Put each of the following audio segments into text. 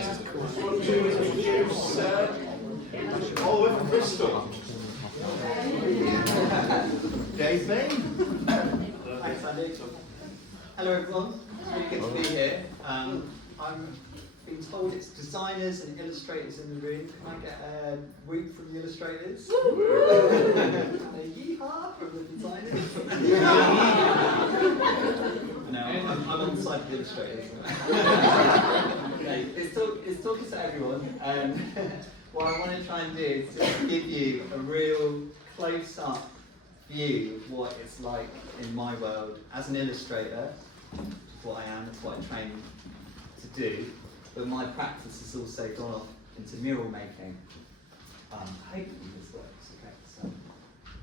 want to introduce all the way from Bristol. Bain. Thanks, Andy. Hello, everyone. It's really good to be here. I'm being told it's designers and illustrators in the room. Can I get a whoop from the illustrators? And a yeehaw from the designers? No, I'm on the side of the illustrators. Okay, this talk is to everyone. What I want to try and do is just give you a real close-up view of what it's like in my world as an illustrator. It's what I am, it's what I train to do, but my practice has also gone off into mural making. Hopefully this works. Okay, so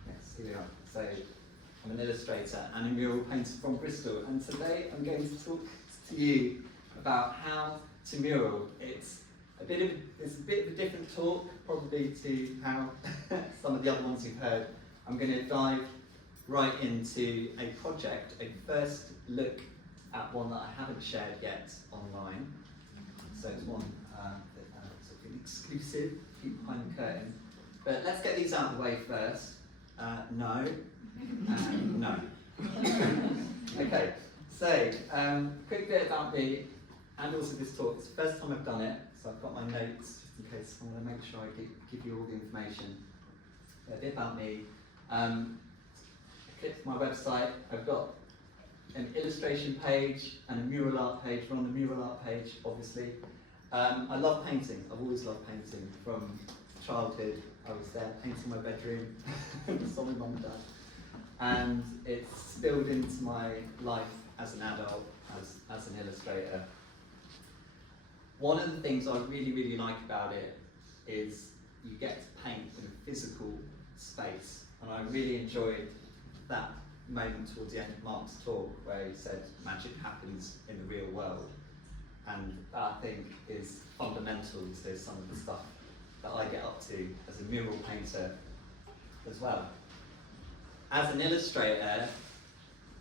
yes, here we are. So I'm an illustrator and a mural painter from Bristol, and today I'm going to talk to you about how to mural. It's a bit of a different talk probably to how some of the other ones you've heard. I'm going to dive right into a project, a first look at one that I haven't shared yet online. So it's one that's sort of an exclusive, keep behind the curtain. But let's get these out of the way first. No, and no. Okay, so quick bit about me and also this talk. It's the first time I've done it, so I've got my notes just in case I want to make sure I give you all the information. A bit about me. Click to my website. I've got an illustration page and a mural art page. We're on the mural art page, obviously. I love painting. I've always loved painting from childhood. I was there painting my bedroom, saw my mum and dad, and it's spilled into my life as an adult, as an illustrator. One of the things I really, really like about it is you get to paint in a physical space, and I really enjoyed that moment towards the end of Mark's talk where he said magic happens in the real world, and that I think is fundamental to some of the stuff that I get up to as a mural painter as well. As an illustrator,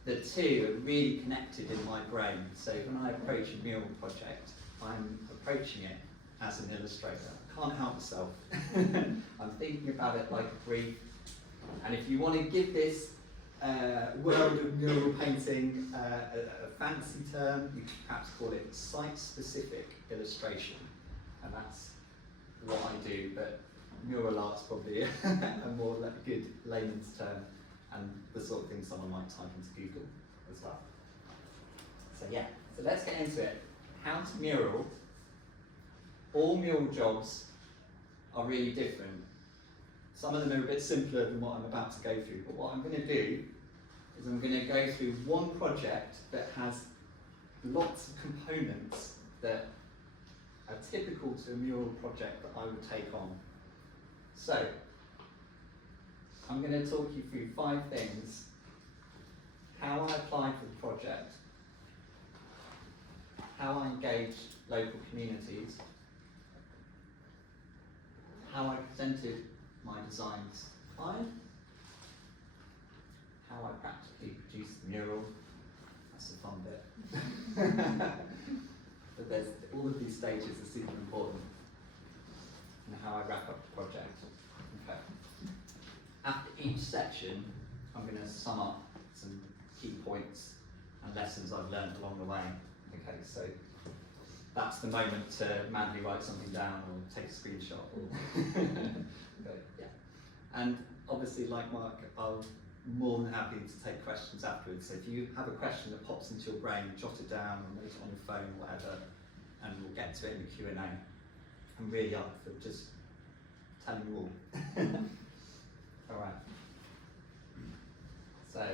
the two are really connected in my brain, so when I approach a mural project, I'm approaching it as an illustrator. I can't help myself. I'm thinking about it like a brief. And if you want to give this world of mural painting a fancy term, you could perhaps call it site-specific illustration. And that's what I do, but mural art's probably a more good layman's term, and the sort of thing someone might type into Google as well. So yeah, so let's get into it. How to mural. All mural jobs are really different. Some of them are a bit simpler than what I'm about to go through, but what I'm going to do is I'm going to go through one project that has lots of components that are typical to a mural project that I would take on. So, I'm going to talk you through 5 things: how I applied for the project, how I engaged local communities, how I presented my designs to client, how I practically produced the mural. That's the fun bit. But there's all of these stages are super important, and how I wrap up the project. Okay. After each section, I'm going to sum up some key points and lessons I've learned along the way. Okay, so that's the moment to madly write something down or take a screenshot. But, yeah. And obviously, like Mark, I'm more than happy to take questions afterwards. So if you have a question that pops into your brain, jot it down or note it on your phone or whatever, and we'll get to it in the Q&A. I'm really up for just telling you all. All right. So,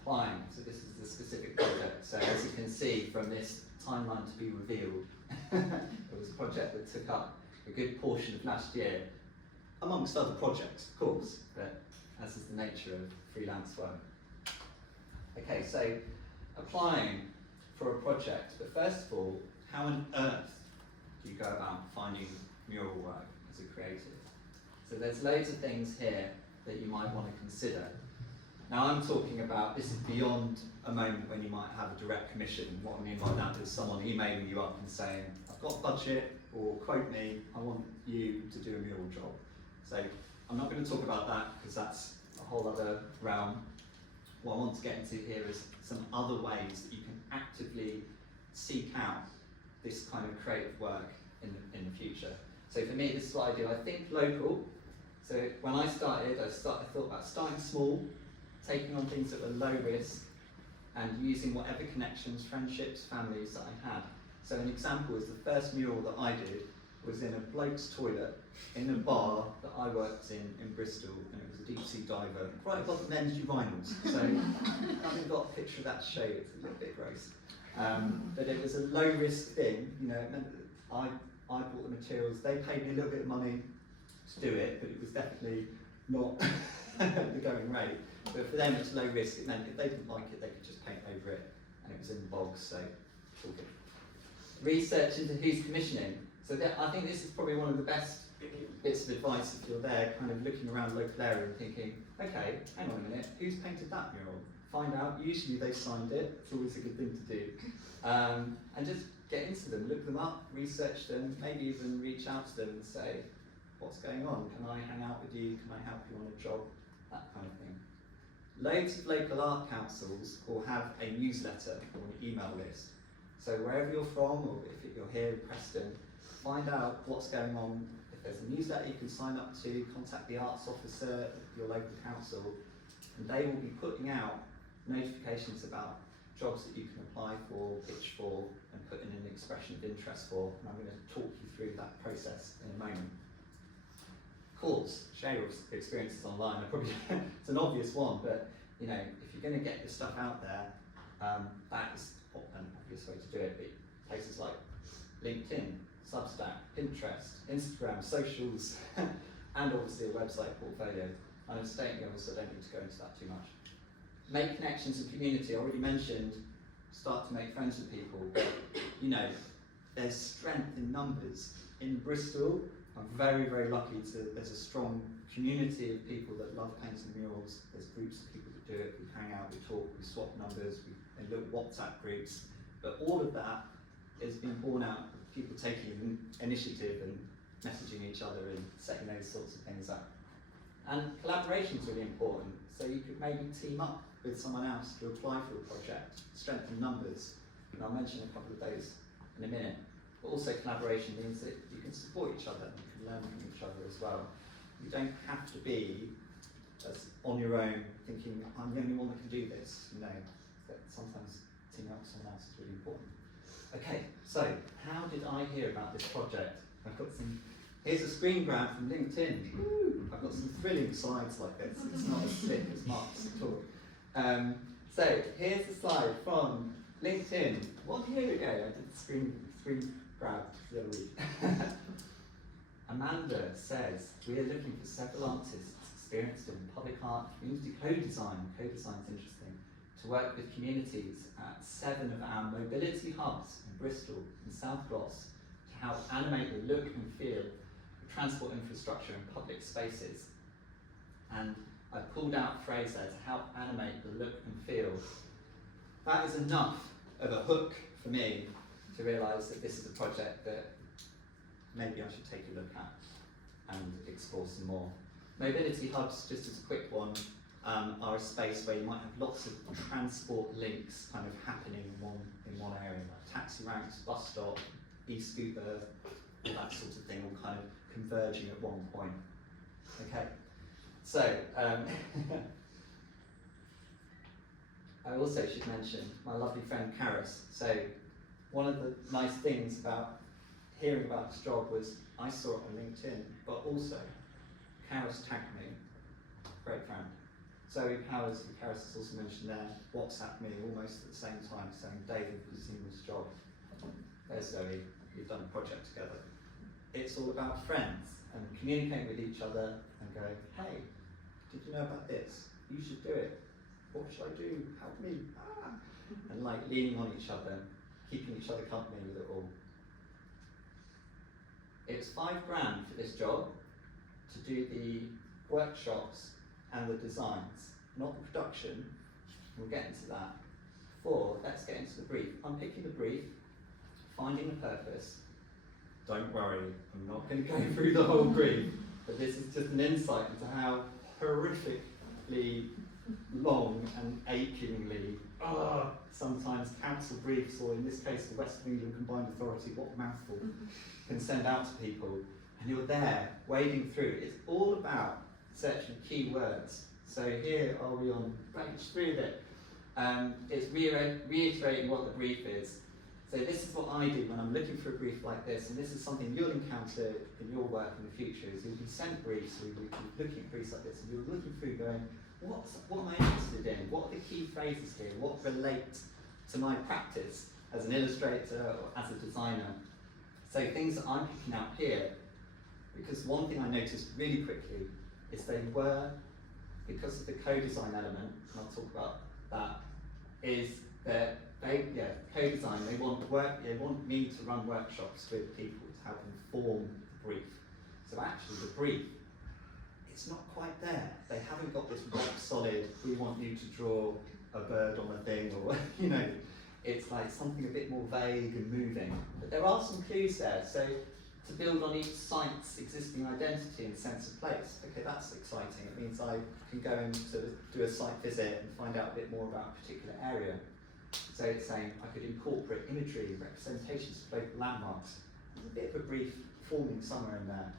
applying. So this is the specific project. So as you can see from this timeline to be revealed, it was a project that took up a good portion of last year, amongst other projects, of course, but as is the nature of freelance work. Okay, so applying for a project, but first of all, how on earth do you go about finding mural work as a creative? So there's loads of things here that you might want to consider. Now I'm talking about, this is beyond a moment when you might have a direct commission. What I mean by that is someone emailing you up and saying, I've got a budget, or quote me, I want you to do a mural job. So I'm not going to talk about that because that's a whole other realm. What I want to get into here is some other ways that you can actively seek out this kind of creative work in the future. So for me, this is what I do. I think local. So when I started, I thought about starting small, taking on things that were low risk, and using whatever connections, friendships, families that I had. So an example is the first mural that I did was in a bloke's toilet in a bar that I worked in Bristol, and it was a deep sea diver, right above the men's urinals. So I haven't got a picture of that to show you, it's a little bit gross. But it was a low risk thing, you know, it meant that I bought the materials, they paid me a little bit of money to do it, but it was definitely not the going rate. But for them, it's low risk. It meant if they didn't like it, they could just paint over it, and it was in the bogs, so it's all good. Research into who's commissioning. So I think this is probably one of the best bits of advice if you're there, kind of looking around the local area and thinking, okay, hang on a minute, who's painted that mural? Find out. Usually they signed it. It's always a good thing to do. And just get into them, look them up, research them, maybe even reach out to them and say, what's going on? Can I hang out with you? Can I help you on a job? That kind of thing. Loads of local art councils will have a newsletter or an email list. So wherever you're from, or if you're here in Preston, find out what's going on. If there's a newsletter you can sign up to, contact the arts officer, your local council, and they will be putting out notifications about jobs that you can apply for, pitch for, and put in an expression of interest for. And I'm going to talk you through that process in a moment. Course, share your experiences online. It's an obvious one, but you know, if you're going to get your stuff out there, that is an obvious way to do it. But places like LinkedIn, Substack, Pinterest, Instagram, socials, and obviously a website portfolio. I'm stating level, so I don't need to go into that too much. Make connections and community. I already mentioned start to make friends with people, but you know, there's strength in numbers. In Bristol, I'm very, very lucky there's a strong community of people that love painting murals. There's groups of people that do it. We hang out, we talk, we swap numbers, we look at WhatsApp groups. But all of that has been born out of people taking initiative and messaging each other and setting those sorts of things up. And collaboration is really important. So you could maybe team up with someone else to apply for a project, strengthen numbers. And I'll mention a couple of those in a minute. But also collaboration means that you can support each other and you can learn from each other as well. You don't have to be on your own thinking, I'm the only one that can do this. You know, but sometimes teaming up with someone else is really important. Okay, so how did I hear about this project? Here's a screen grab from LinkedIn. Woo! I've got some thrilling slides like this. It's not as slick as Mark's talk. So here's the slide from LinkedIn. 1 year ago, I did the screen grab the other week. Amanda says, we are looking for several artists experienced in public art, community co-design. Co-design's interesting. To work with communities at 7 of our mobility hubs in Bristol and South Gloss to help animate the look and feel of transport infrastructure and public spaces. And I pulled out a phrase there, to help animate the look and feel. That is enough of a hook for me to realise that this is a project that maybe I should take a look at and explore some more. Mobility hubs, just as a quick one, are a space where you might have lots of transport links kind of happening in one area, like taxi ranks, bus stop, e-scooter, all that sort of thing, all kind of converging at one point. Okay, so I also should mention my lovely friend Karis. So one of the nice things about hearing about this job was I saw it on LinkedIn, but also Karis tagged me, great friend. Zoe Powers, who Karis has also mentioned there, WhatsApped me almost at the same time saying, David, we've seen this job. There's Zoe, we've done a project together. It's all about friends and communicating with each other and going, hey, did you know about this? You should do it. What should I do? Help me. Ah. And like leaning on each other, keeping each other company with it all. It's £5 grand for this job to do the workshops and the designs. not the production. We'll get into that. 4, let's get into the brief. Unpicking the brief, finding the purpose. Don't worry, I'm not going to go through the whole brief, but this is just an insight into how horrifically long and achingly sometimes council briefs, or in this case the West of England Combined Authority, what a mouthful, can send out to people, and you're there wading through. It's all about searching keywords. So here are we on page 3 of it. It's reiterating what the brief is. So this is what I do when I'm looking for a brief like this, and this is something you'll encounter in your work in the future, is you'll be sent briefs, or you'll be looking at briefs like this, and you're looking through going, what am I interested in? What are the key phrases here? What relate to my practice as an illustrator or as a designer? So things that I'm picking out here, because one thing I noticed really quickly is they were, because of the co-design element, and I'll talk about that, is that co-design, they want me to run workshops with people to help them form the brief. So actually the brief, it's not quite there. They haven't got this rock solid, we want you to draw a bird on a thing, or it's like something a bit more vague and moving. But there are some clues there. So to build on each site's existing identity and sense of place. Okay, that's exciting. It means I can go and sort of do a site visit and find out a bit more about a particular area. So it's saying I could incorporate imagery, representations of local landmarks. There's a bit of a brief forming somewhere in there.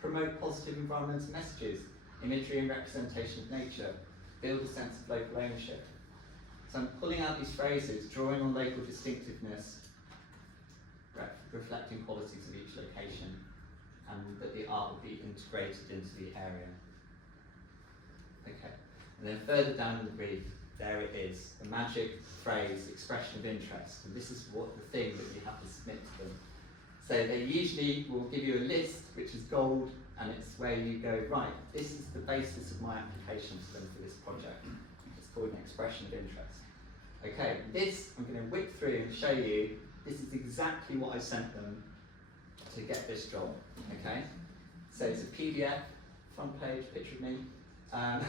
Promote positive environmental messages, imagery and representation of nature, build a sense of local ownership. So I'm pulling out these phrases, drawing on local distinctiveness, reflecting qualities of each location, and that the art will be integrated into the area. Okay, and then further down in the brief, there it is, the magic phrase, expression of interest, and this is what the thing that you have to submit to them. So they usually will give you a list, which is gold, and it's where you go, right, this is the basis of my application to them for this project. It's called an expression of interest. Okay, this I'm going to whip through and show you. This is exactly what I sent them to get this job, okay? So it's a PDF, front page, picture of me. I'm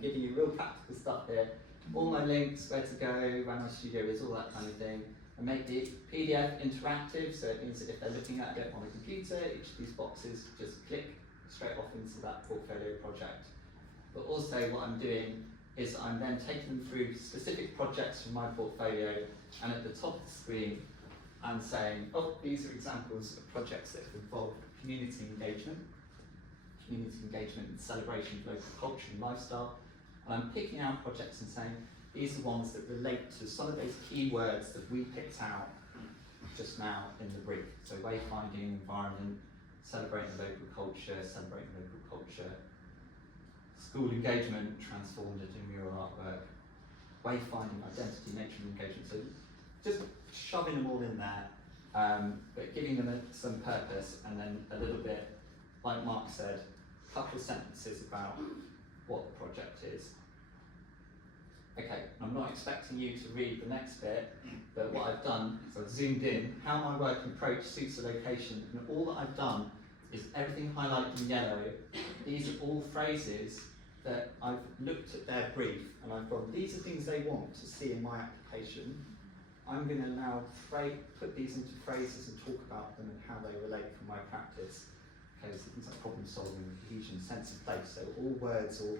giving you real practical stuff here. All my links, where to go, where my studio is, all that kind of thing. I make the PDF interactive, so it means that if they're looking at it on a computer, each of these boxes just click straight off into that portfolio project. But also what I'm doing is I'm then taking them through specific projects from my portfolio, and at the top of the screen, I'm saying, oh, these are examples of projects that have involved community engagement and celebration of local culture and lifestyle. And I'm picking out projects and saying, these are ones that relate to some of those key words that we picked out just now in the brief. So wayfinding, environment, celebrating local culture, school engagement, transformed into mural artwork, wayfinding, identity, nature and engagement. So just shoving them all in there, but giving them some purpose, and then a little bit, like Mark said, a couple of sentences about what the project is. Okay, I'm not expecting you to read the next bit, but what I've done is I've zoomed in, how my work approach suits the location, and all that I've done is everything highlighted in yellow. These are all phrases that I've looked at their brief, and I've gone, these are things they want to see in my application. I'm going to now put these into phrases and talk about them and how they relate from my practice. Okay, so things like problem solving, cohesion, sense of place, so all words or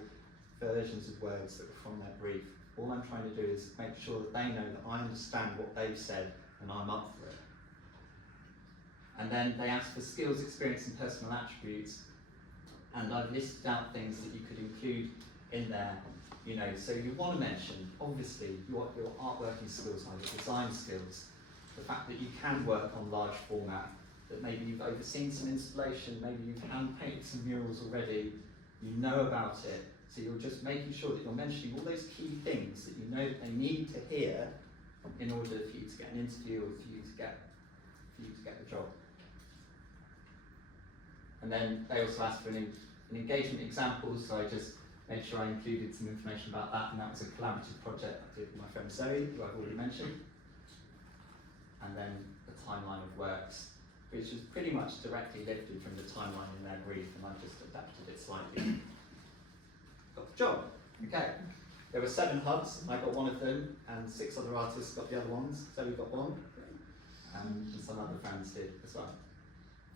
versions of words that are from their brief. All I'm trying to do is make sure that they know that I understand what they've said and I'm up for it. And then they ask for skills, experience and personal attributes, and I've listed out things that you could include in there. So you want to mention, obviously, your art working skills, your design skills, the fact that you can work on large format, that maybe you've overseen some installation, maybe you've hand painted some murals already, you know about it, so you're just making sure that you're mentioning all those key things that you know that they need to hear in order for you to get an interview or for you to get the job. And then they also asked for an engagement example, so I just made sure I included some information about that, and that was a collaborative project I did with my friend Zoe, who I've already mentioned. And then the timeline of works, which is pretty much directly lifted from the timeline in their brief, and I've just adapted it slightly. Got the job. Okay. There were 7 hubs, I got one of them, and 6 other artists got the other ones, so we got one, and some other friends did as well.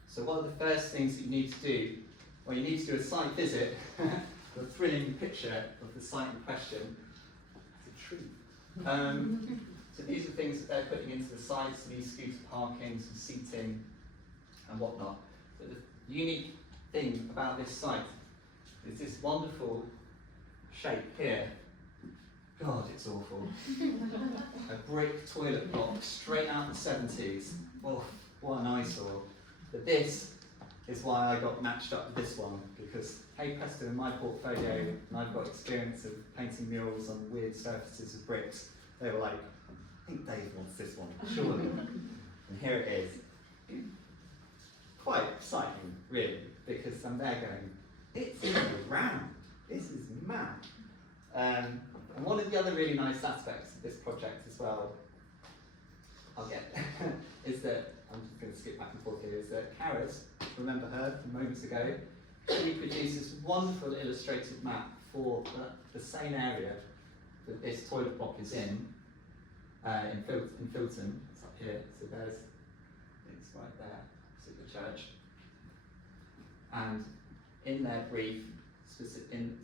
So one of the first things that you need to do, well, you need to do a site visit, a thrilling picture of the site in question. It's a tree. So these are things that they're putting into the site, so these scooter parking, some seating, and whatnot. But the unique thing about this site is this wonderful shape here. God, it's awful. A brick toilet block straight out of the 70s. Oh, what an eyesore. But this is why I got matched up with this one, because hey presto, in my portfolio, and I've got experience of painting murals on weird surfaces of bricks, they were like, I think Dave wants this one, surely. And here it is. Quite exciting, really, because I'm there going, it's round, this is mad. And one of the other really nice aspects of this project as well, I'll get, is that, I'm just going to skip back and forth here, is that Karis, remember her from moments ago, she produced this wonderful illustrated map for the same area that this toilet block is in Filton, it's up here, so it's right there, it's at the church. And in their brief,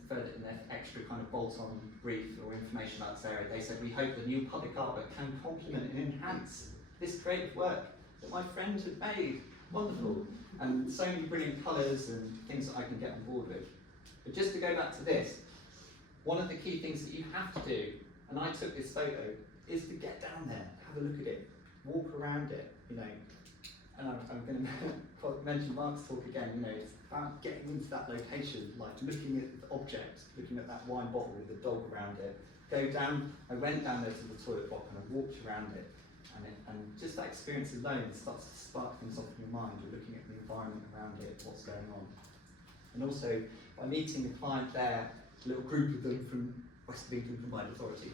further in their extra kind of bolt-on brief or information about this area, they said, we hope the new public artwork can complement and enhance this creative work that my friend had made. Wonderful. And so many brilliant colours and things that I can get on board with. But just to go back to this, one of the key things that you have to do, and I took this photo, is to get down there, have a look at it, walk around it, you know. And I'm going to mention Mark's talk again, you know, it's about getting into that location, like looking at the object, looking at that wine bottle with the dog around it. I went down there to the toilet block and I walked around it. And just that experience alone starts to spark things off in your mind. You're looking at the environment around it, what's going on. And also, by meeting the client there, a little group of them from West of England Combined Authority,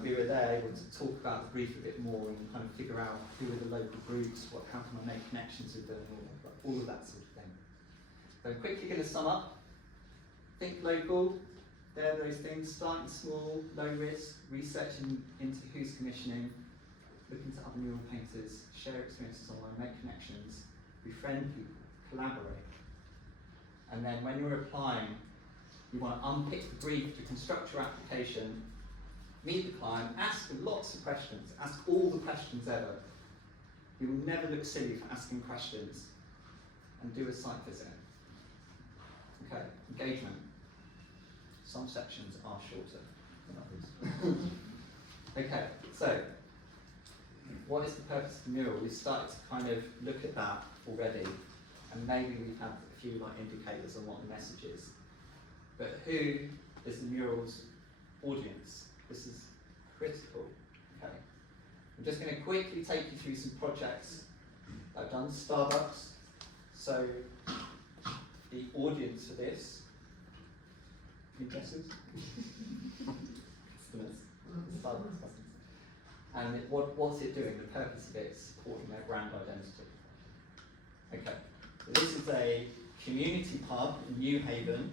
we were there able to talk about the brief a bit more and kind of figure out who are the local groups, how can I make connections with them, all of that sort of thing. So I'm quickly going to sum up. Think local, there are those things, starting small, low risk, researching into who's commissioning, looking to other mural painters, share experiences online, make connections, befriend people, collaborate. And then when you're applying, you want to unpick the brief to construct your application, meet the client, ask them lots of questions, ask all the questions ever. You will never look silly for asking questions, and do a site visit. Okay, engagement. Some sections are shorter than others. Okay, so what is the purpose of the mural? We've started to kind of look at that already, and maybe we've had a few like indicators on what the message is. But who is the mural's audience? This is critical. Okay, I'm just going to quickly take you through some projects I've done. Starbucks. So the audience for this. Any guesses? Customers. Starbucks customers. And what's it doing? The purpose of it is supporting their brand identity. Okay, so this is a community pub in New Haven.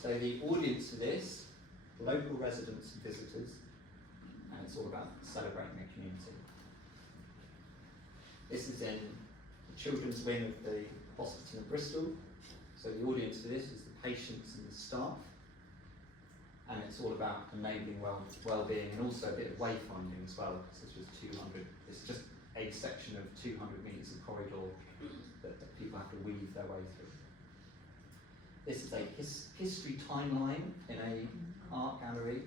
So the audience for this, local residents and visitors, and it's all about celebrating the community. This is in the children's wing of the hospital in Bristol. So the audience for this is the patients and the staff. And it's all about enabling well-being and also a bit of wayfinding as well, because this was 200, it's just a section of 200 metres of corridor that people have to weave their way through. This is a history timeline in an art gallery.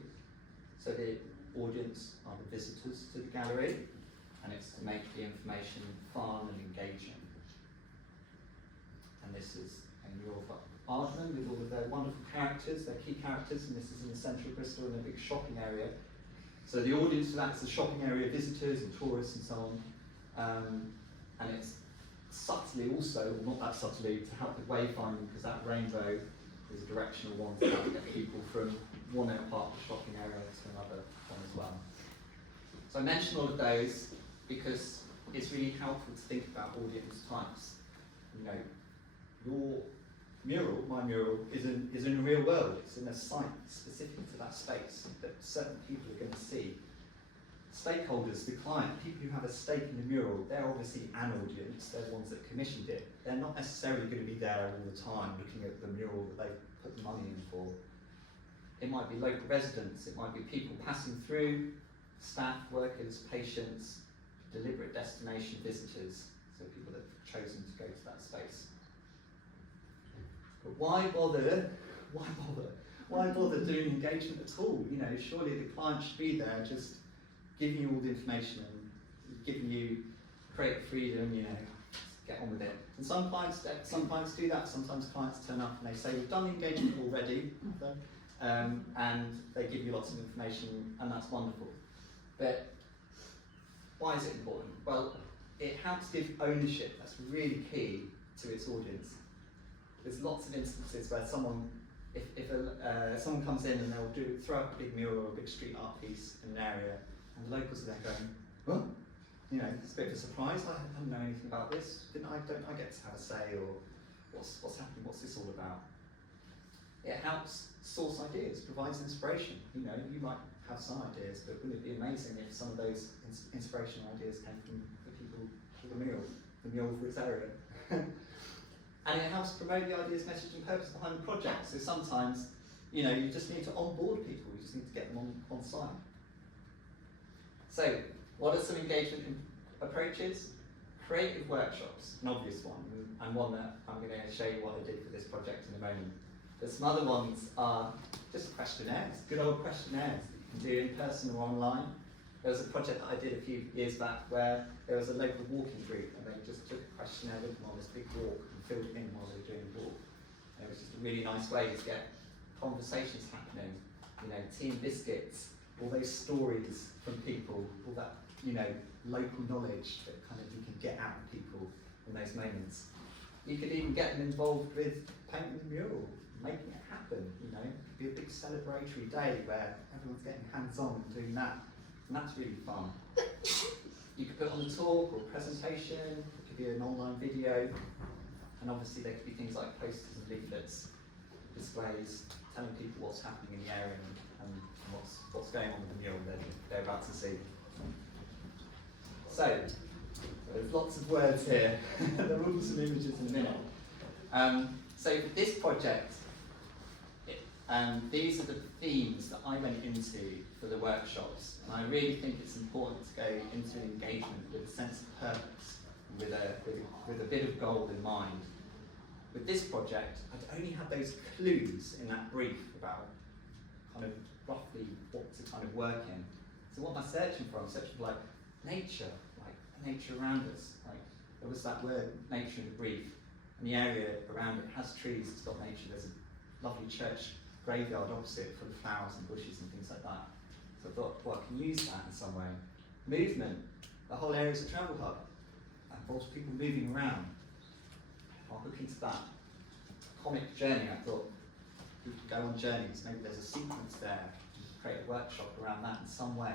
So the audience are the visitors to the gallery, and it's to make the information fun and engaging. And this is a mural for Ardman with all of their wonderful characters, their key characters, and this is in the centre of Bristol in a big shopping area. So the audience for that is the shopping area, visitors and tourists and so on. And it's subtly also, well, not that subtly, to help with wayfinding, because that rainbow is a directional one to help get people from one part of the shopping area to another one as well. So I mention all of those because it's really helpful to think about audience types. You know, your mural, my mural, is in the real world. It's in a site specific to that space that certain people are going to see. Stakeholders, the client, people who have a stake in the mural, they're obviously an audience, they're the ones that commissioned it. They're not necessarily going to be there all the time looking at the mural that they put the money in for. It might be local residents, it might be people passing through, staff, workers, patients, deliberate destination visitors, so people that have chosen to go to that space. But why bother? Why bother? Why bother doing engagement at all? You know, surely the client should be there just giving you all the information and giving you creative freedom, you know, get on with it. And some clients do that, sometimes clients turn up and they say, we've done the engagement already, and they give you lots of information, and that's wonderful. But why is it important? Well, it helps give ownership, that's really key to its audience. There's lots of instances where someone, if someone comes in and they'll throw up a big mural or a big street art piece in an area, and the locals are there going, what? You know, it's a bit of a surprise. I don't know anything about this. Don't I get to have a say, or what's happening? What's this all about? It helps source ideas, provides inspiration. You know, you might have some ideas, but wouldn't it be amazing if some of those inspirational ideas came from the people for the mural for its area? And it helps promote the ideas, message, and purpose behind the project. So sometimes, you know, you just need to onboard people. You just need to get them on site. So, what are some engagement approaches? Creative workshops, an obvious one, and one that I'm going to show you what I did for this project in a moment. But some other ones are just questionnaires, good old questionnaires that you can do in person or online. There was a project that I did a few years back where there was a local walking group, and they just took a questionnaire with them on this big walk and filled it in while they were doing the walk. And it was just a really nice way to get conversations happening, you know, tea and biscuits, all those stories from people, all that, you know, local knowledge that kind of you can get out of people in those moments. You could even get them involved with painting the mural, making it happen, you know. It could be a big celebratory day where everyone's getting hands-on and doing that, and that's really fun. You could put on a talk or a presentation, it could be an online video, and obviously there could be things like posters and leaflets, displays, telling people what's happening in the area and what's going on with the mural they're about to see. So, there's lots of words here. There will be some images in a minute. So for this project, these are the themes that I went into for the workshops, and I really think it's important to go into an engagement with a sense of purpose, with a bit of goal in mind. With this project, I'd only had those clues in that brief about kind of roughly what to kind of work in. So what am I searching for? I'm searching for like nature around us. Like there was that word nature in the brief, and the area around it has trees, it's got nature. There's a lovely church graveyard opposite full of flowers and bushes and things like that. So I thought, well, I can use that in some way. Movement, the whole area is a travel hub. It involves people moving around. I'll look into that. Comic journey, I thought we could go on journeys, maybe there's a sequence there, create a workshop around that in some way.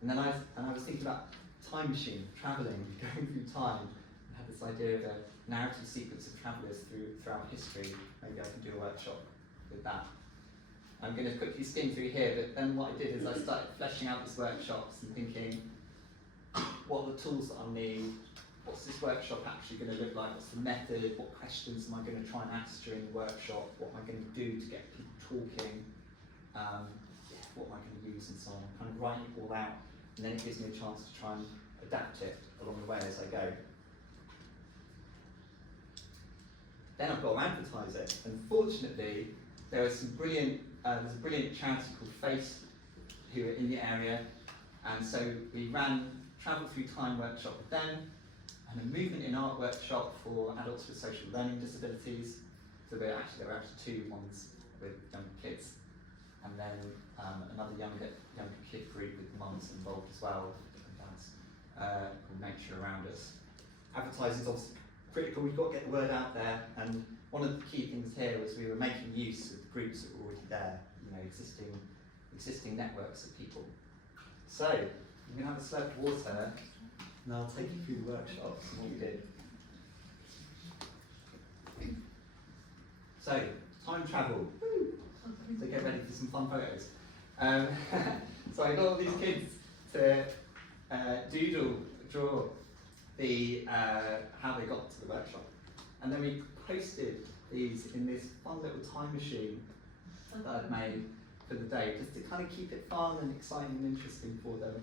And then I was thinking about time machine, travelling, going through time, and had this idea of a narrative sequence of travellers throughout history. Maybe I can do a workshop with that. I'm going to quickly skim through here, but then what I did is I started fleshing out these workshops and thinking, what are the tools that I need? What's this workshop actually going to look like? What's the method? What questions am I going to try and answer during the workshop? What am I going to do to get people talking? What am I going to use and so on? I'm kind of writing it all out, and then it gives me a chance to try and adapt it along the way as I go. Then I've got to advertise it, and fortunately there was some brilliant, there's a brilliant charity called Face who are in the area, and so we ran Travel Through Time workshop with them, and a movement in art workshop for adults with social learning disabilities. So there were actually two ones with young kids, and then another younger kid group with mums involved as well, and dads, called Nature Around Us. Advertising is obviously critical, we've got to get the word out there, and one of the key things here was we were making use of the groups that were already there, you know, existing networks of people. So, I'm going to have a slurp of water, and I'll take you through the workshops and what we did. So, time travel. So get ready for some fun photos. So I got all these kids to draw the how they got to the workshop, and then we posted these in this fun little time machine that I'd made for the day, just to kind of keep it fun and exciting and interesting for them.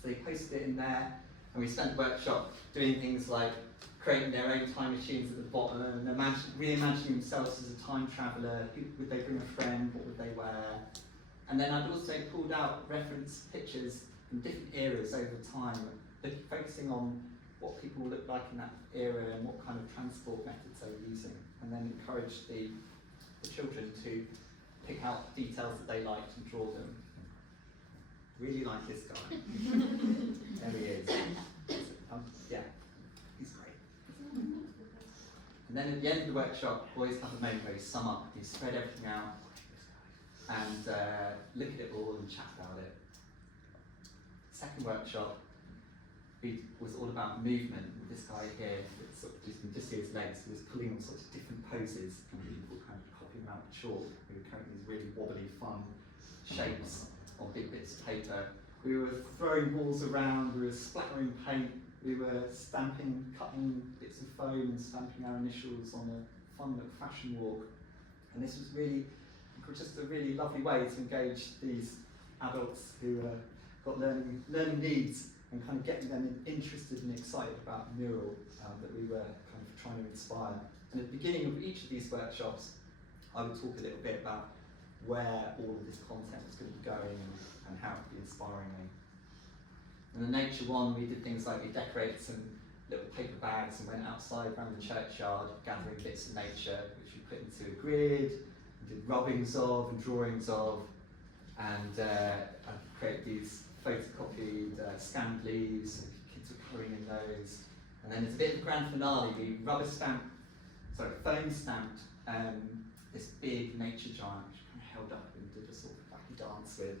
So they posted it in there, and we spent the workshop doing things like creating their own time machines at the bottom, and reimagining themselves as a time traveller. Would they bring a friend? What would they wear? And then I'd also pulled out reference pictures from different eras over time, focusing on what people looked like in that era and what kind of transport methods they were using, and then encouraged the children to pick out details that they liked and draw them. Really like this guy. There he is. Yeah, he's great. And then at the end of the workshop, boys have a moment where you sum up, you spread everything out, and look at it all and chat about it. Second workshop was all about movement. With this guy here, sort of, you can just see his legs. He was pulling all sorts of different poses, and people were kind of copying out with chalk. We were creating these really wobbly, fun shapes on big bits of paper. We were throwing balls around. We were splattering paint. We were stamping, cutting bits of foam and stamping our initials on a fun little fashion walk. And this was really just a really lovely way to engage these adults who got learning needs, and kind of getting them interested and excited about the mural that we were kind of trying to inspire. And at the beginning of each of these workshops, I would talk a little bit about where all of this content was going to be going and how it would be inspiring me. In the nature one, we did things like we decorated some little paper bags and went outside around the churchyard, gathering bits of nature, which we put into a grid, and did rubbings of and drawings of, and I created these photocopied scanned leaves, and kids were colouring in those. And then as a bit of the grand finale, we foam stamped this big nature giant, which kind of held up and did a sort of wacky dance with.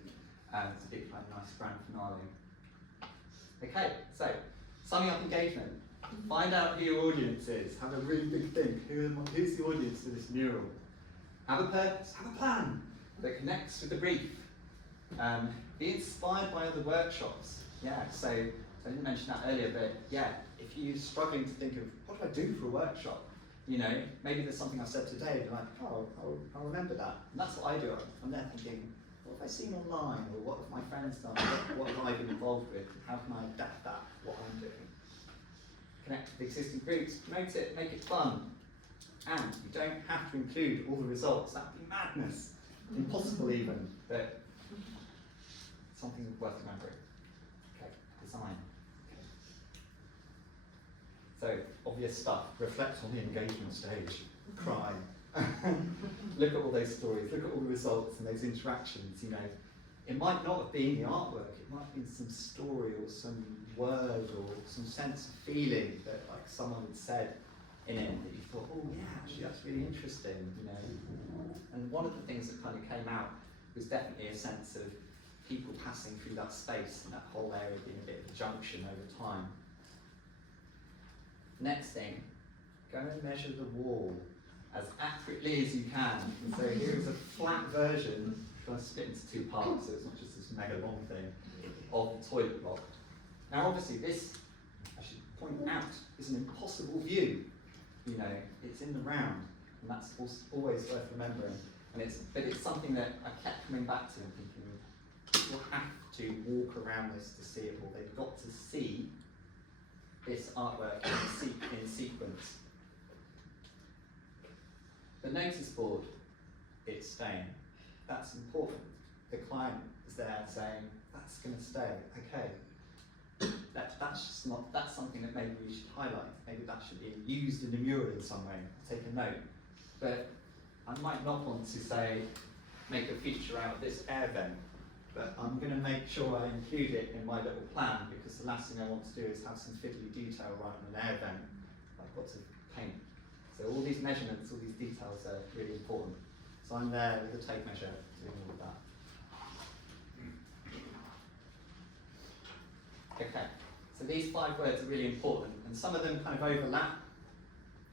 It's a big, nice grand finale. Okay, so summing up engagement. Find out who your audience is. Have a really big think. Who's the audience for this mural? Have a purpose, have a plan that connects with the brief. Be inspired by other workshops. Yeah, so I didn't mention that earlier, but yeah, if you're struggling to think of what do I do for a workshop, you know, maybe there's something I said today, and you're like, oh, I'll remember that. And that's what I do. I'm there thinking, what have I seen online, or what have my friends done, what have I been involved with, how can I adapt that, what I'm doing. Connect with existing groups, promote it, make it fun. And you don't have to include all the results, that would be madness. Impossible even, but something worth remembering. Okay, design. Okay. So, obvious stuff. Reflect on the engagement stage. Cry. Look at all those stories, look at all the results and those interactions, you know. It might not have been the artwork, it might have been some story or some word or some sense of feeling that like someone had said in it that you thought, oh yeah, actually that's really interesting, you know. And one of the things that kind of came out was definitely a sense of people passing through that space and that whole area being a bit of a junction over time. Next thing, go and measure the wall as accurately as you can. And so here's a flat version, I'm split into two parts, so it's not just this mega long thing, of the toilet block. Now obviously this, I should point out, is an impossible view. You know, it's in the round, and that's always worth remembering. And but it's something that I kept coming back to and thinking, people have to walk around this to see it all. They've got to see this artwork in sequence. The notice board, it's staying. That's important. The client is there saying, that's going to stay, okay. That's something that maybe we should highlight. Maybe that should be used in the mural in some way, take a note. But I might not want to say, make a feature out of this air vent, but I'm going to make sure I include it in my little plan, because the last thing I want to do is have some fiddly detail right on an air vent, like what to paint. So all these measurements, all these details are really important. So I'm there with the tape measure doing all of that. Okay, so these 5 words are really important, and some of them kind of overlap.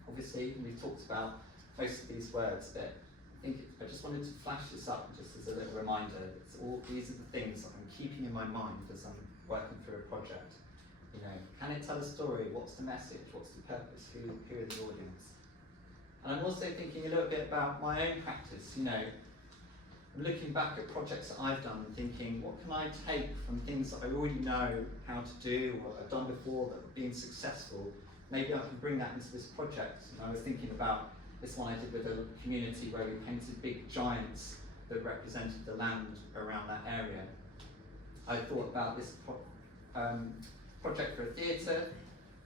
Obviously, we've talked about most of these words, but I just wanted to flash this up just as a little reminder. These are the things that I'm keeping in my mind as I'm working through a project. You know, can it tell a story? What's the message? What's the purpose? Who are the audience? And I'm also thinking a little bit about my own practice. You know, I'm looking back at projects that I've done and thinking, what can I take from things that I already know how to do or I've done before that have been successful? Maybe I can bring that into this project. And I was thinking about this one I did with a community where we painted big giants that represented the land around that area. I thought about this project for a theatre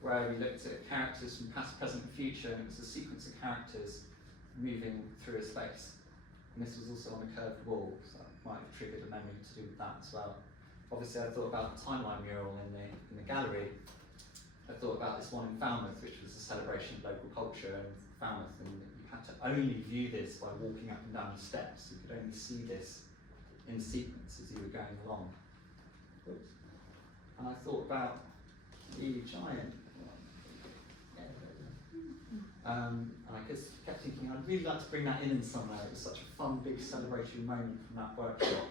where we looked at characters from past, present and future, and it was a sequence of characters moving through a space. And this was also on a curved wall, so that might have triggered a memory to do with that as well. Obviously I thought about the timeline mural in the gallery. I thought about this one in Falmouth, which was a celebration of local culture in Falmouth, and you had to only view this by walking up and down the steps. You could only see this in sequence as you were going along. Oops. And I thought about the giant. And I just kept thinking, I'd really like to bring that in somewhere. It was such a fun, big celebratory moment from that workshop.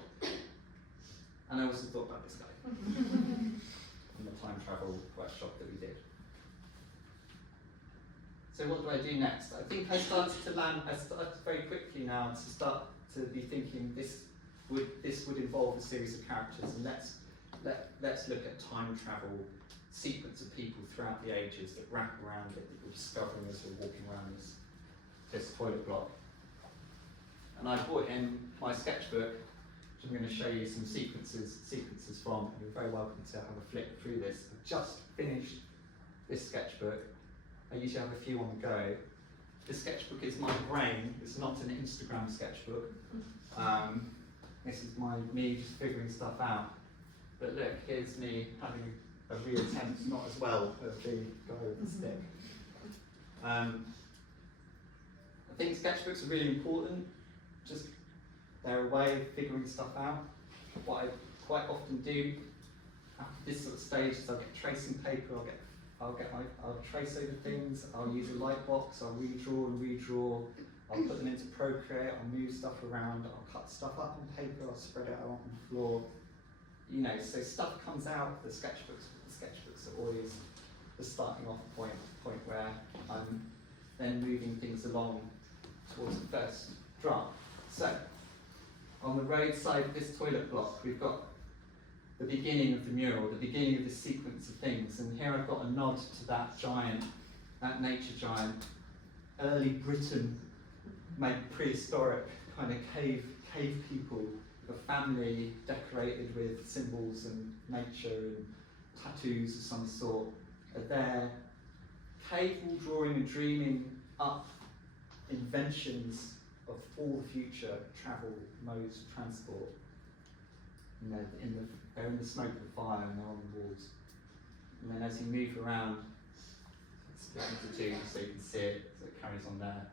And I also thought about this guy from the time travel workshop that we did. So what do I do next? I think I started very quickly now to start to be thinking this would involve a series of characters, and let's look at time travel, sequence of people throughout the ages that wrap around it, that we're discovering as we're walking around this toilet block. And I brought in my sketchbook, which I'm going to show you some sequences from. You're very welcome to have a flick through this. I've just finished this sketchbook. I usually have a few on the go. This sketchbook is my brain. It's not an Instagram sketchbook. This is me just figuring stuff out. But look, here's me having a reattempt, not as well as the guy with the stick. I think sketchbooks are really important. Just they're a way of figuring stuff out. What I quite often do after this sort of stage is I'll get tracing paper, I'll trace over things, I'll use a light box, I'll redraw, I'll put them into Procreate, I'll move stuff around, I'll cut stuff up on paper, I'll spread it out on the floor. You know, so stuff comes out, the sketchbooks are always the starting off point where I'm then moving things along towards the first draft. So, on the roadside of this toilet block, we've got the beginning of the mural, the beginning of this sequence of things, and here I've got a nod to that giant, that nature giant, early Britain, made prehistoric kind of cave people, a family decorated with symbols and nature and tattoos of some sort, are there, cave wall drawing and dreaming up inventions of all the future travel modes of transport. You know, they're in the smoke of the fire and they're on the walls. And then as you move around, it's split into two so you can see it, so it carries on there.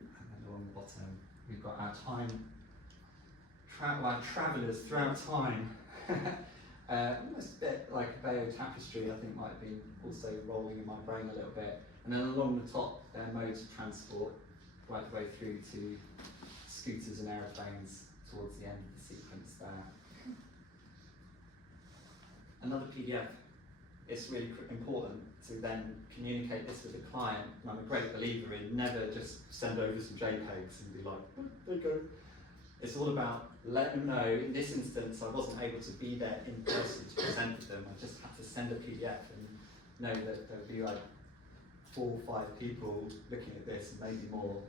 And then along the bottom, we've got our our travellers throughout time. Almost a bit like a Bain tapestry, I think might have been also rolling in my brain a little bit. And then along the top, their modes of transport, right the way through to scooters and aeroplanes towards the end of the sequence there. Another PDF. It's really important to then communicate this with the client, and I'm a great believer in never just send over some JPEGs and be like, oh, there you go. It's all about letting them know. In this instance, I wasn't able to be there in person to present to them. I just had to send a PDF and know that there would be like 4 or 5 people looking at this, and maybe more.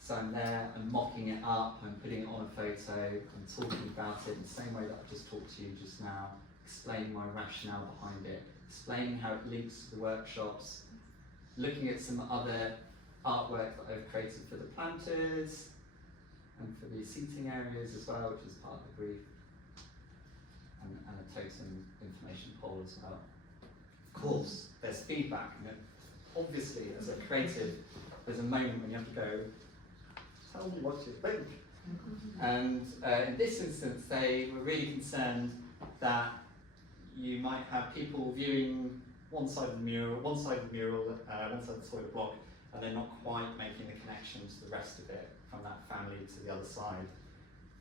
So I'm there, I'm mocking it up, I'm putting it on a photo, I'm talking about it in the same way that I've just talked to you just now, explaining my rationale behind it, explaining how it links to the workshops, looking at some other artwork that I've created for the planters, and for the seating areas as well, which is part of the brief, and a totem information poll as well. Of course, there's feedback, and obviously as a creative, there's a moment when you have to go, tell me what you think. And in this instance, they were really concerned that you might have people viewing one side of the mural, one side of the toilet block, and they're not quite making the connection to the rest of it from that family to the other side.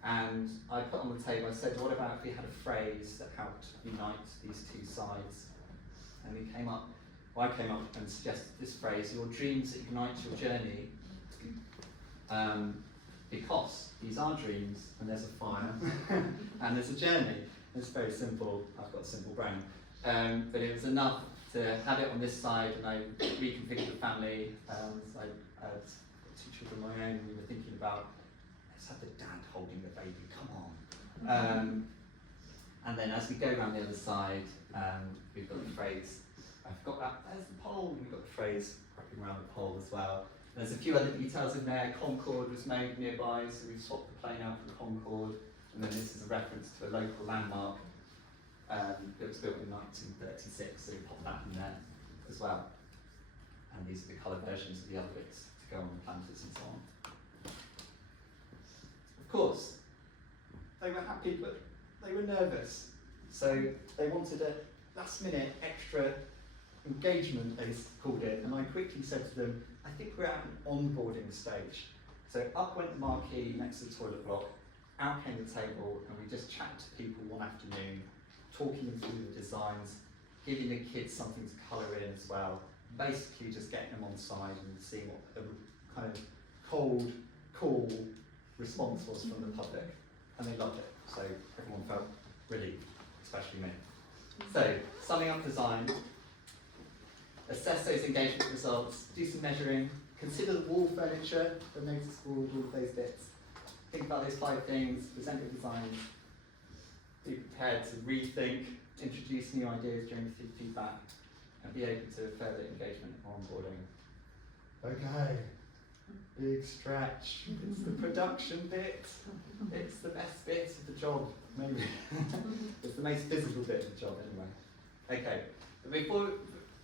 And I put on the table, I said, what about if we had a phrase that helped unite these two sides? And we came up, well, I came up and suggested this phrase, your dreams ignite your journey, because these are dreams, and there's a fire, and there's a journey. It's very simple, I've got a simple brain. But it was enough to have it on this side, and I reconfigured the family. So I had 2 children of my own, we were thinking about, let's have the dad holding the baby, come on. And then as we go around the other side, we've got the phrase, I've got that, there's the pole, we've got the phrase wrapping around the pole as well. There's a few other details in there. Concord was made nearby, so we've swapped the plane out for Concord. And then this is a reference to a local landmark that was built in 1936, so we popped that in there as well. And these are the colour versions of the other bits to go on the planters and so on. Of course, they were happy, but they were nervous. So they wanted a last minute extra engagement, they called it, and I quickly said to them, I think we're at an onboarding stage. So up went the marquee next to the toilet block, out came the table, and we just chatted to people one afternoon, talking them through the designs, giving the kids something to colour in as well, basically just getting them on side and seeing what the kind of cold, cool response was from the public, and they loved it. So everyone felt relieved, especially me. So, summing up design, assess those engagement results, do some measuring, consider the wall furniture, the notice board, all of those bits. Think about those 5 things, present your designs, be prepared to rethink, introduce new ideas during feedback, and be open to further engagement or onboarding. Okay, big stretch. It's the production bit. It's the best bit of the job, maybe. It's the most visible bit of the job anyway. Okay, but before,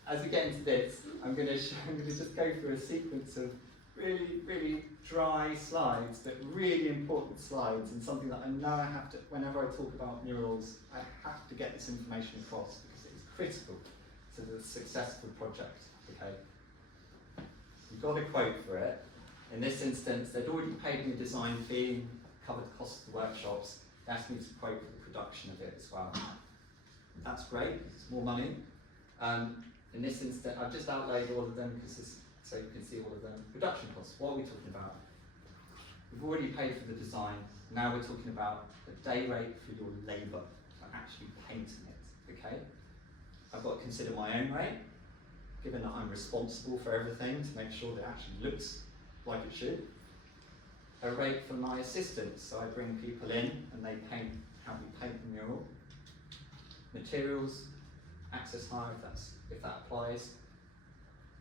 as we get into this, I'm going to just go through a sequence of really dry slides, but really important slides, and something that I know I have to, whenever I talk about murals, I have to get this information across because it's critical to the success of the project. Okay, you've got a quote for it. In this instance, they'd already paid me a design fee, covered the cost of the workshops. They asked me to quote for the production of it as well. That's great, it's more money. In this instance, I've just outlaid all of them so you can see all of them. Production costs, what are we talking about? We've already paid for the design, now we're talking about the day rate for your labour, for actually painting it, okay? I've got to consider my own rate, given that I'm responsible for everything to make sure that it actually looks like it should. A rate for my assistants, so I bring people in and they help me paint the mural. Materials, access hire if that applies,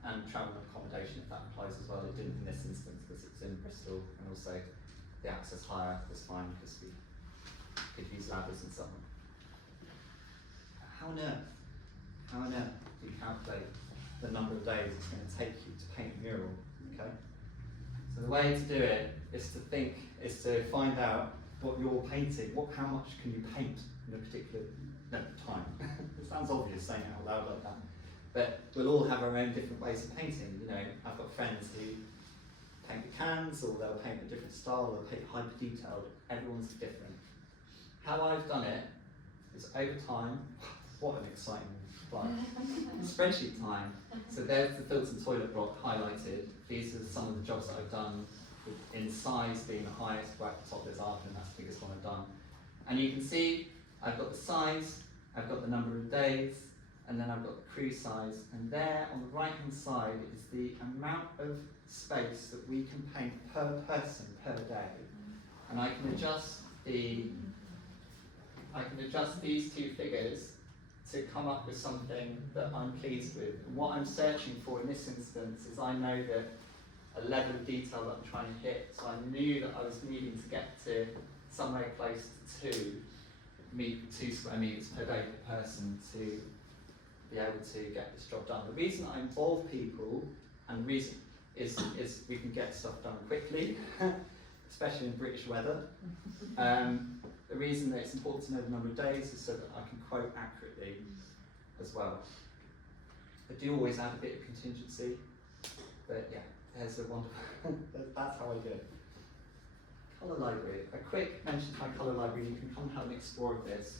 and travel and accommodation if that applies as well. It didn't in this instance because it's in Bristol, and also the access hire was fine because we could use ladders and so on. How on earth do you calculate the number of days it's going to take you to paint a mural? Okay. So the way to do it is to find out what you're painting. How much can you paint in a particular time? It sounds obvious saying it out loud like that, but we'll all have our own different ways of painting. You know, I've got friends who paint with cans, or they'll paint a different style, or they'll paint hyper detailed. Everyone's different. How I've done it is over time. What an exciting slide! Spreadsheet time. So there's the filter and toilet block highlighted. These are some of the jobs that I've done, in size being the highest, right at the top there's Arden, and that's the biggest one I've done. And you can see I've got the size, I've got the number of days, and then I've got the crew size, and there on the right hand side is the amount of space that we can paint per person per day. And I can adjust these two figures to come up with something that I'm pleased with. And what I'm searching for in this instance is I know that a level of detail that I'm trying to hit, so I knew that I was needing to get to somewhere close to 2 square metres per day per person to be able to get this job done. The reason I involve people, and the reason is we can get stuff done quickly, especially in British weather. The reason that it's important to know the number of days is so that I can quote accurately as well. I do always add a bit of contingency. But yeah, there's a wonderful, that's how I do it. Colour library. A quick mention to my colour library, you can come and have an explore of this,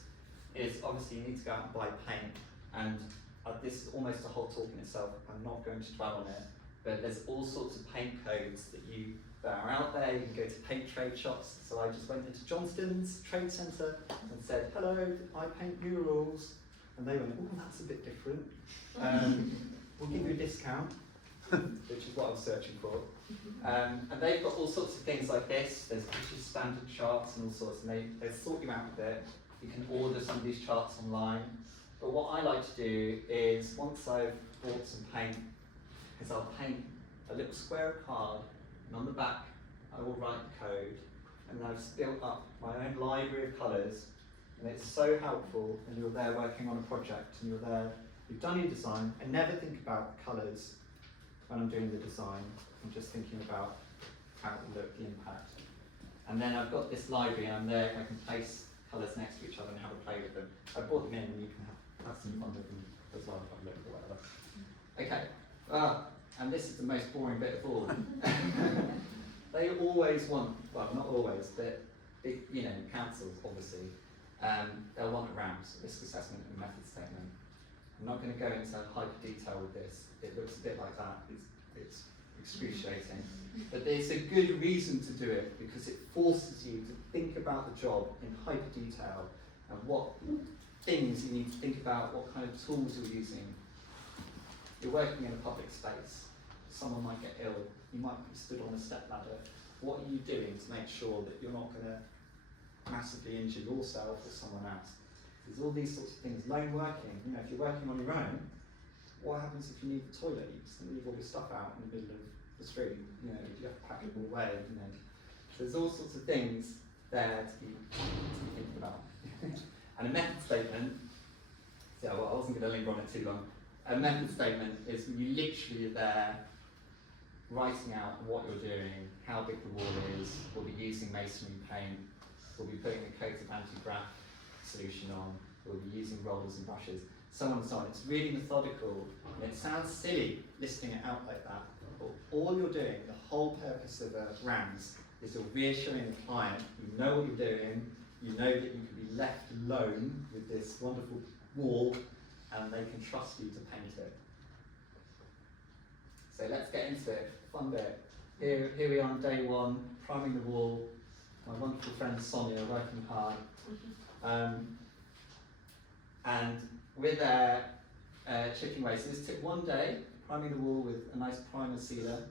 is obviously you need to go out and buy paint, and this is almost a whole talk in itself. I'm not going to dwell on it, but there's all sorts of paint codes that are out there. You can go to paint trade shops. So I just went into Johnston's trade centre and said, hello, I paint murals. And they went, oh, that's a bit different. We'll give you a discount, which is what I was searching for. And they've got all sorts of things like this. There's British standard charts and all sorts, and they sort you out with it. You can order some of these charts online. But what I like to do is, once I've bought some paint, is I'll paint a little square of card, and on the back I will write the code, and I've built up my own library of colours, and it's so helpful when you're there working on a project, and you're there, you've done your design. I never think about the colours when I'm doing the design. I'm just thinking about how it will look, the impact. And then I've got this library, and I'm there, I can place colours next to each other and have a play with them. I brought them in, and you can have some fun with them as well, if I look or whatever. Okay, and this is the most boring bit of all. They always want, well, not always, but big, councils, obviously, they'll want a RAMS, risk assessment and method statement. I'm not going to go into hyper detail with this. It looks a bit like that. It's excruciating. But there's a good reason to do it, because it forces you to think about the job in hyper detail and what things you need to think about, what kind of tools you're using. You're working in a public space. Someone might get ill. You might be stood on a step ladder. What are you doing to make sure that you're not going to massively injure yourself or someone else? There's all these sorts of things. Lone working, if you're working on your own, what happens if you need the toilet? You just leave all your stuff out in the middle of the street. You have to pack it all away. So there's all sorts of things there to be thinking about. And a method statement, I wasn't going to linger on it too long. A method statement is you literally are there writing out what you're doing, how big the wall is. We'll be using masonry paint. We'll be putting a coat of anti-graff solution on. We'll be using rollers and brushes, so on and so on. It's really methodical, and it sounds silly listing it out like that. But all you're doing, the whole purpose of a RAMS, is you're reassuring the client you know what you're doing, you know that you can be left alone with this wonderful wall, and they can trust you to paint it. So let's get into it. Fun bit. Here we are on day one, priming the wall. My wonderful friend Sonia working hard. And we're there chipping away. So this took one day, priming the wall with a nice primer sealer.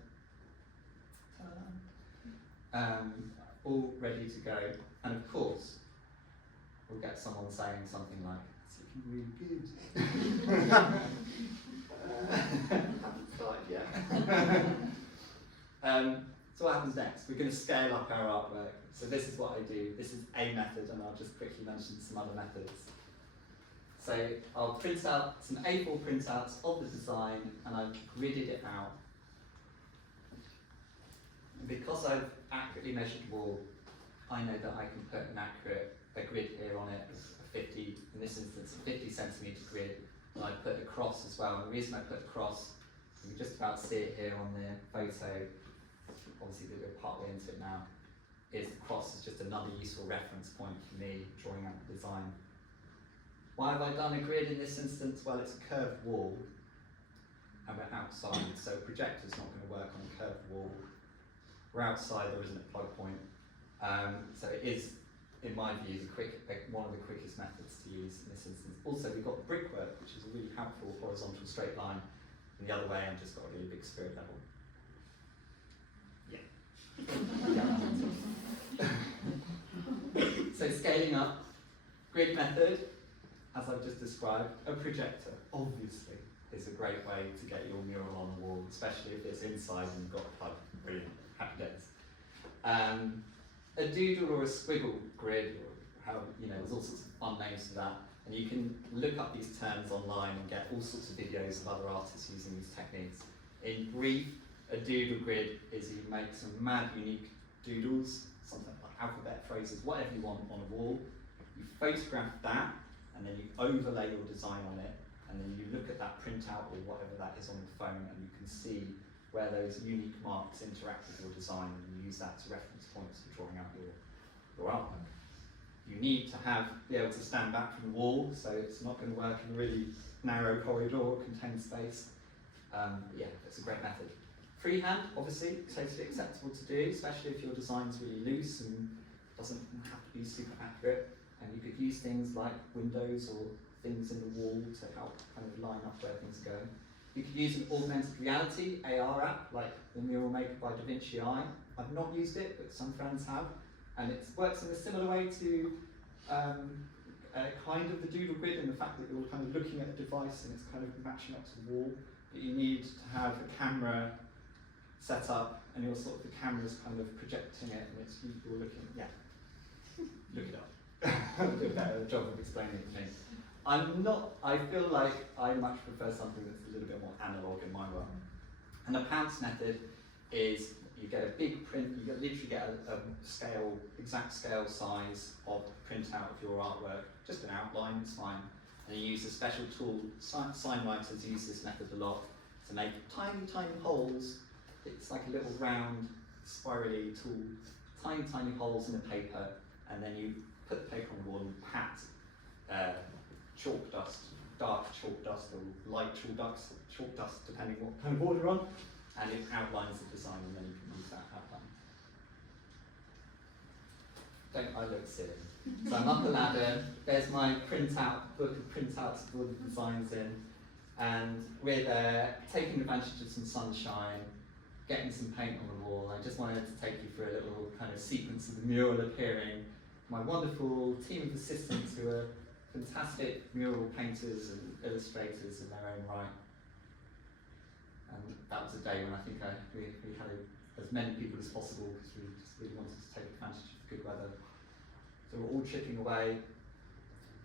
All ready to go. And of course, we'll get someone saying something like, it's looking really good. Haven't started yet. So what happens next? We're going to scale up our artwork. So this is what I do. This is a method, and I'll just quickly mention some other methods. So I'll print out some A4 printouts of the design, and I've gridded it out. And because I've accurately measured the wall, I know that I can put a grid here on it, a 50, in this instance, a 50 centimetre grid, and I put a cross as well. And the reason I put a cross, you can just about see it here on the photo, obviously that we're partway into it now, is the cross is just another useful reference point for me drawing out the design. Why have I done a grid in this instance? Well, it's a curved wall, and we're outside, so a projector's not going to work on a curved wall. We're outside, there isn't a plug point. So it is, in my view, one of the quickest methods to use in this instance. Also, we've got the brickwork, which is a really helpful horizontal straight line. And the other way, I've just got a really big spirit level. So scaling up, grid method, as I've just described. A projector, obviously, is a great way to get your mural on the wall, especially if it's inside and you've got a plug. Brilliant, happy days. A doodle or a squiggle grid, or how, there's all sorts of fun names for that. And you can look up these terms online and get all sorts of videos of other artists using these techniques. In brief, a doodle grid is you make some mad unique doodles, something like alphabet phrases, whatever you want on a wall. You photograph that, and then you overlay your design on it, and then you look at that printout or whatever that is on the phone, and you can see where those unique marks interact with your design, and you use that as reference points for drawing out your artwork. You need to be able to stand back from the wall, so it's not going to work in a really narrow corridor or contained space. Yeah, it's a great method. Freehand, obviously, totally acceptable to do, especially if your design's really loose and doesn't have to be super accurate. And you could use things like windows or things in the wall to help kind of line up where things are going. You could use an augmented reality AR app like the Mural Maker by DaVinci Eye. I've not used it, but some friends have. And it works in a similar way to kind of the doodle grid, in the fact that you're kind of looking at a device and it's kind of matching up to the wall. But you need to have a camera set up, and you're sort of, the camera's kind of projecting it, and you're looking, yeah. Look it up. I'll do a better job of explaining it to me. I feel like I much prefer something that's a little bit more analog in my work. And the pounce method is, you get a big print, you literally get a exact scale size of printout of your artwork, just an outline, it's fine. And you use a special tool, sign writers use this method a lot, to make tiny, tiny holes. It's like a little round, spirally tool, tiny, tiny holes in the paper, and then you put the paper on the wall and pat chalk dust, dark chalk dust or light chalk dust, depending what kind of board you're on, and it outlines the design, and then you can use that outline. Don't I look silly? So I'm up the ladder, there's my book of printouts with all the designs in, and we're there taking advantage of some sunshine, getting some paint on the wall. I just wanted to take you through a little kind of sequence of the mural appearing. My wonderful team of assistants who are fantastic mural painters and illustrators in their own right. And that was a day when I think we had as many people as possible, because we just really wanted to take advantage of the good weather. So we're all chipping away.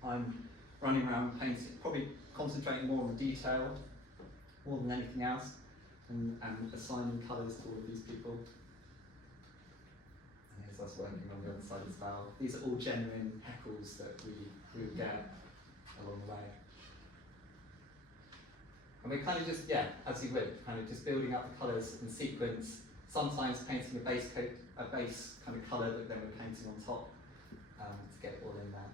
I'm running around painting, probably concentrating more on the detail, more than anything else, and assigning colours to all of these people. And here's us working on the other side as well. These are all genuine heckles that we would get along the way. And we're kind of just, yeah, as you would, kind of just building up the colours in sequence, sometimes painting a base kind of colour that then we're painting on top to get it all in there.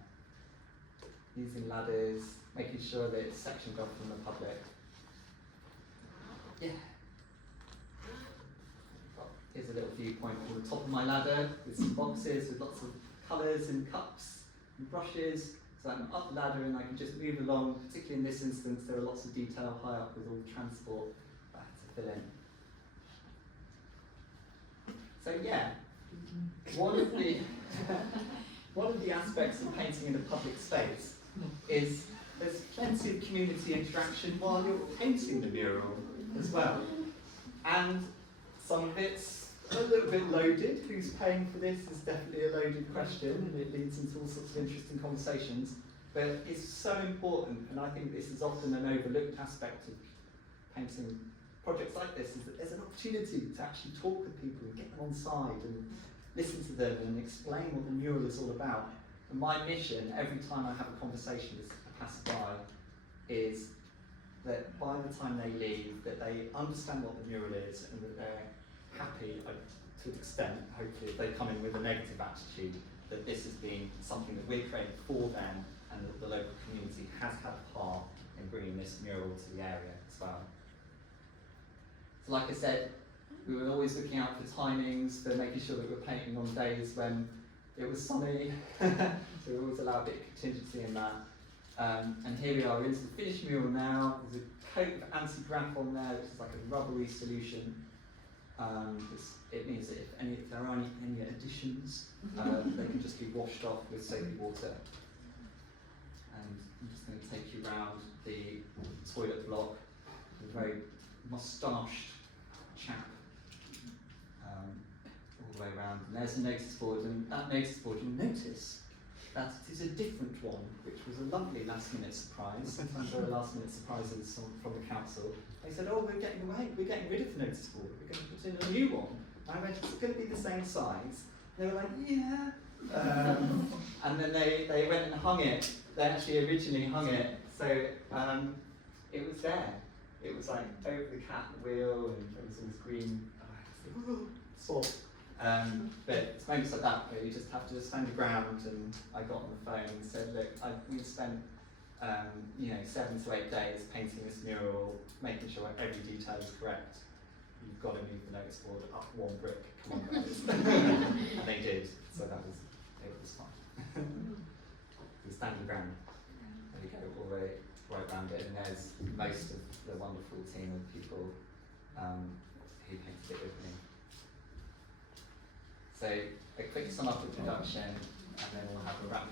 Using ladders, making sure that it's sectioned off from the public. Yeah. Here's a little viewpoint from the top of my ladder with some boxes with lots of colours and cups and brushes. So I'm up the ladder and I can just move along. Particularly in this instance, there are lots of detail high up with all the transport that I had to fill in. So yeah, one of the aspects of painting in a public space is there's plenty of community interaction while you're painting the mural as well. And some of it's a little bit loaded. Who's paying for this is definitely a loaded question, and it leads into all sorts of interesting conversations. But it's so important, and I think this is often an overlooked aspect of painting projects like this, is that there's an opportunity to actually talk with people and get them on side and listen to them and explain what the mural is all about. And my mission, every time I have a conversation with a passerby, is that by the time they leave, that they understand what the mural is and that they're happy, to an extent, hopefully, if they come in with a negative attitude, that this has been something that we're creating for them and that the local community has had a part in bringing this mural to the area as well. So like I said, we were always looking out for timings, for making sure that we were painting on days when it was sunny, so we always allow a bit of contingency in that. And here we are into the finished mural now. There's a coat of anti-graph on there, which is like a rubbery solution. It means that if there are any additions, they can just be washed off with soapy water. And I'm just going to take you around the toilet block. A very moustached chap all the way around. And there's a notice board, and that notice board, you'll notice that it is a different one, which was a lovely last-minute surprise. Sometimes there are last-minute surprises from the council. They said, "Oh, we're getting rid of the notice board. We're going to put in a new one." And I went, "It's going to be the same size." They were like, "Yeah." And then they went and hung it. They actually originally hung it, so it was there. it was like over the cat wheel, and there was all this green swamp. But it's moments like that where you just have to stand your ground, and I got on the phone and said, look, we've spent 7 to 8 days painting this mural, making sure every detail is correct. You've got to move the notice board up 1 brick, come on guys. And they did, so it was fine. The standing ground. There we go, all the way right around it, and there's most of the wonderful team of people who painted it with me. So a quick sum up of production, and then we'll have a wrap